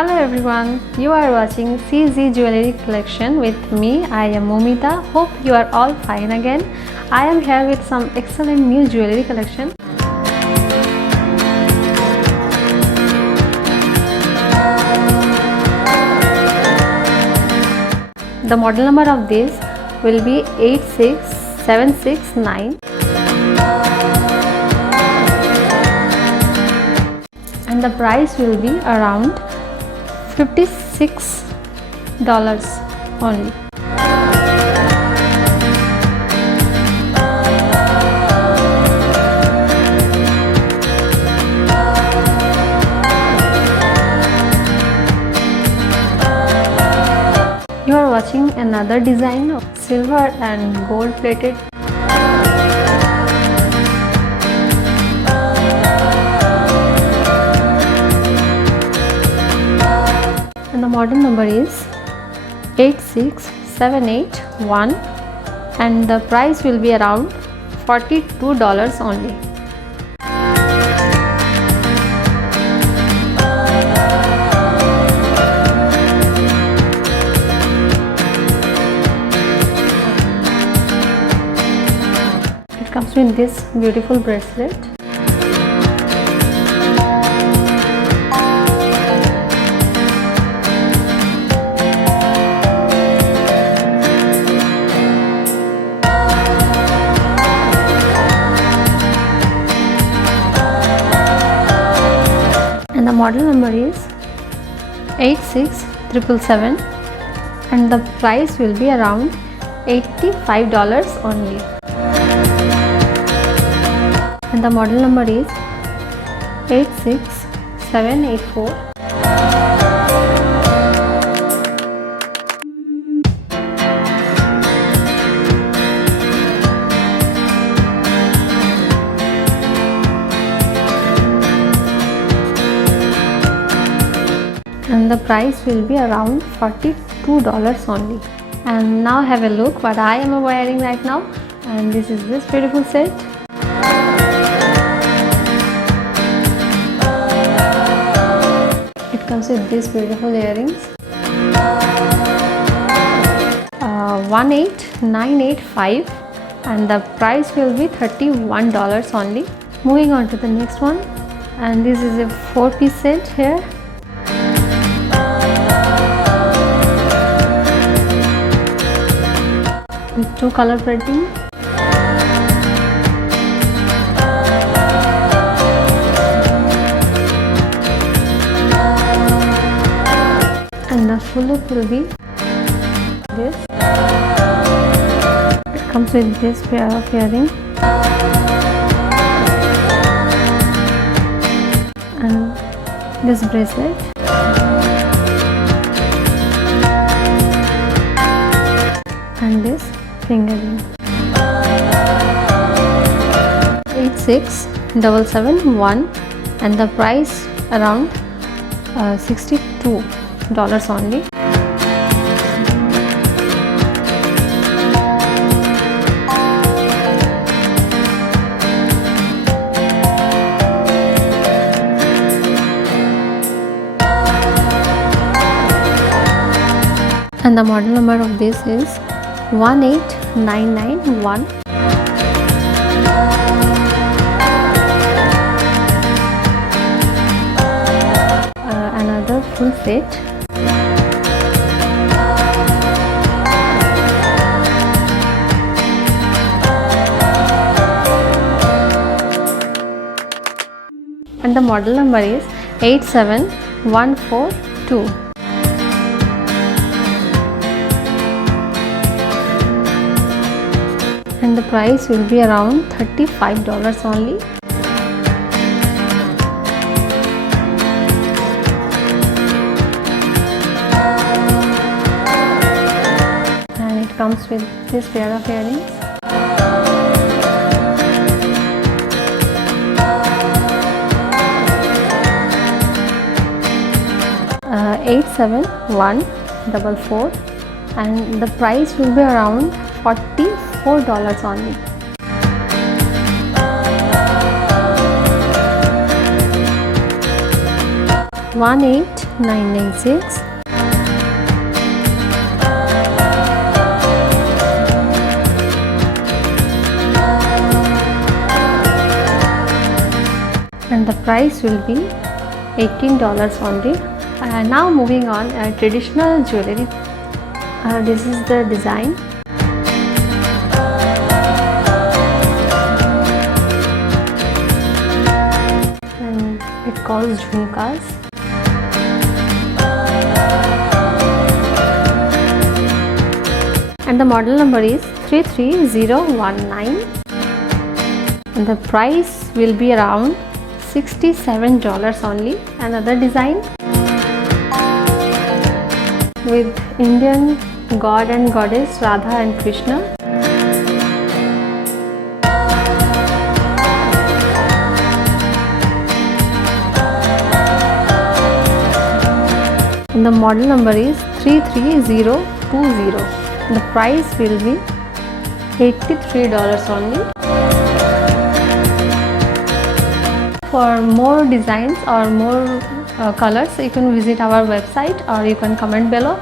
Hello everyone, you are watching CZ Jewellery collection with me. I am Momita. Hope you are all fine again. I am here with some excellent new jewellery collection. The model number of this will be 86769 and the price will be around $56 only. You are watching another design of silver and gold plated. And the model number is 86781 and the price will be around $42 only. It comes with this beautiful bracelet. And the model number is 86777 and the price will be around $85 only. And the model number is 86784. And the price will be around $42 only. And now have a look what I am wearing right now, and this is this beautiful set. It comes with these beautiful earrings. 18985 and the price will be $31 only. Moving on to the next one, and this is a 4-piece set here. With 2 color printing. And the full look will be this. It comes with this pair of earrings and this bracelet. And this finger ring. 86771 and the price around $62 only. And the model number of this is 18991. Another full set. And the model number is 87142. And the price will be around $35 only. And it comes with this pair of earrings. Uh, 87144 and the price will be around $44 only. 18,996. And the price will be $18 only. Now moving on, traditional jewelry. This is the design. And it calls jhumkas. And the model number is 33019. And the price will be around $67 only. Another design with Indian god and goddess Radha and Krishna. And the model number is 33020. The price will be $83 only. For more designs or more colors, you can visit our website or you can comment below.